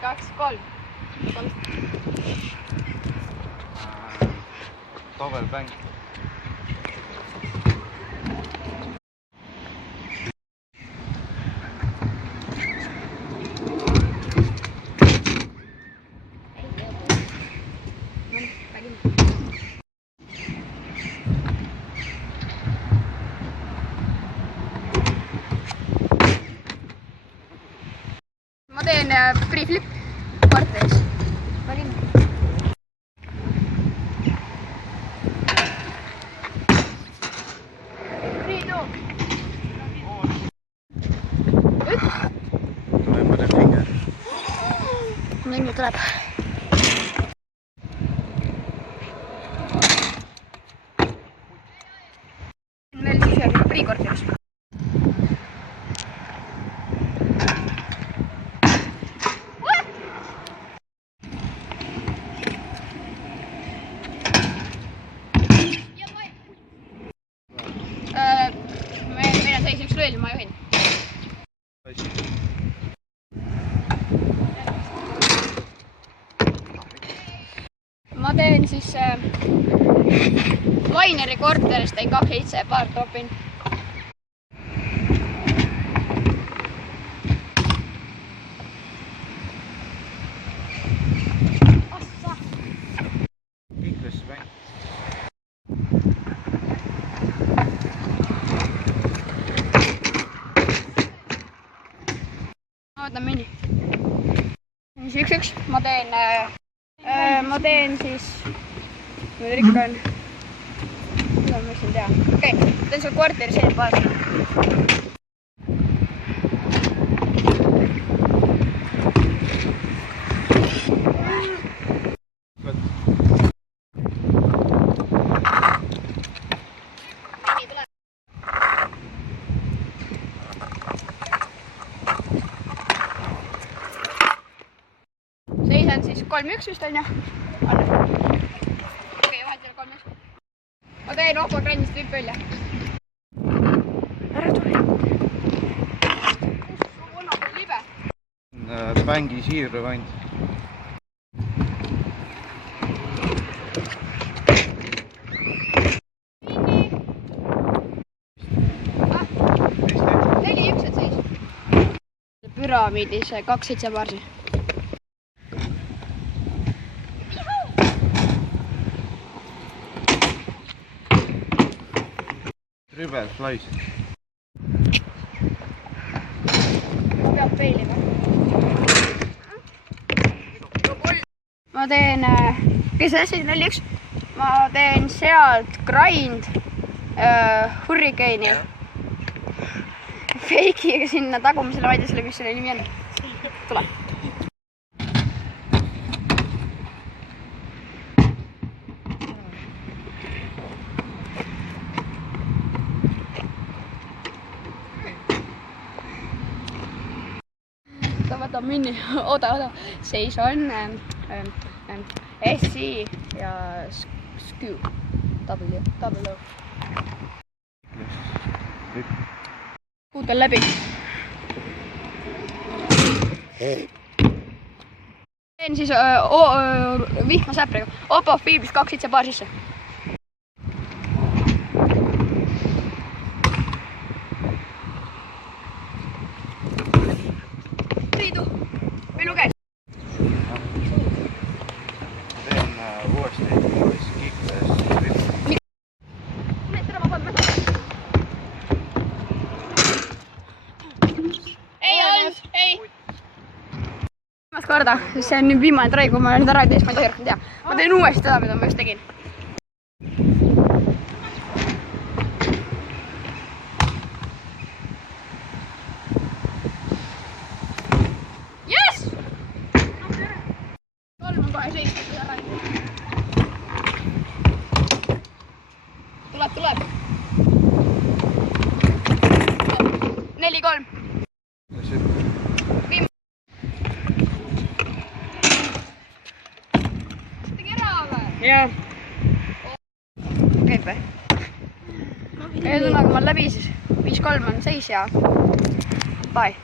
2, 3. Doublebank. Ma teen free flip kvartalis. Valin. Mingi tuleb. Veel siis free kvartalis. Meil on seis 1 duell, ma juhin. Ma teen siis Vaineri korteris teen 2-7 paar topin. Ootan mini. Siis 1-1. Ma teen siis, mida ikka on, mida ma võiksin teha. Okei, teen sul kvarteri see paar. Seisen siis 3-1 vist on ju? Okei, vahet ei ole 3-1. Ma teen ohva grandist tüüp välja. Ära tuli. Kus on veel libe? Bängi siirru kand. Neli 1 seis. Püramiidis 2-7 paarsi. River flies. Peab peilima. Ma teen, kes asi 4-1? Ma teen sealt grind, hurricane'i, fake'iga sinna tagumisele, ma ei tea selle, mis selle nimi on. Tule. Võta mini, oda, seis on SC ja SKU, double O. Kuutel läbi. Teen siis vihma säpriga, Oppo Fiiblis 2-7 paar sisse. Riidu, minu käes. Teen uuesti kikles. Ei olnud, ei. Viimast korda, see on nüüd viimane trai, kui ma olen ära tees, ma ei tohi rohkem teha. Ma teen uuesti seda, mida ma just tegin. Tuleb. 4-3. Tegi ära või? Jah. Käib või? Ühesõnaga ma läbi siis. 5-3 on seis ja bye.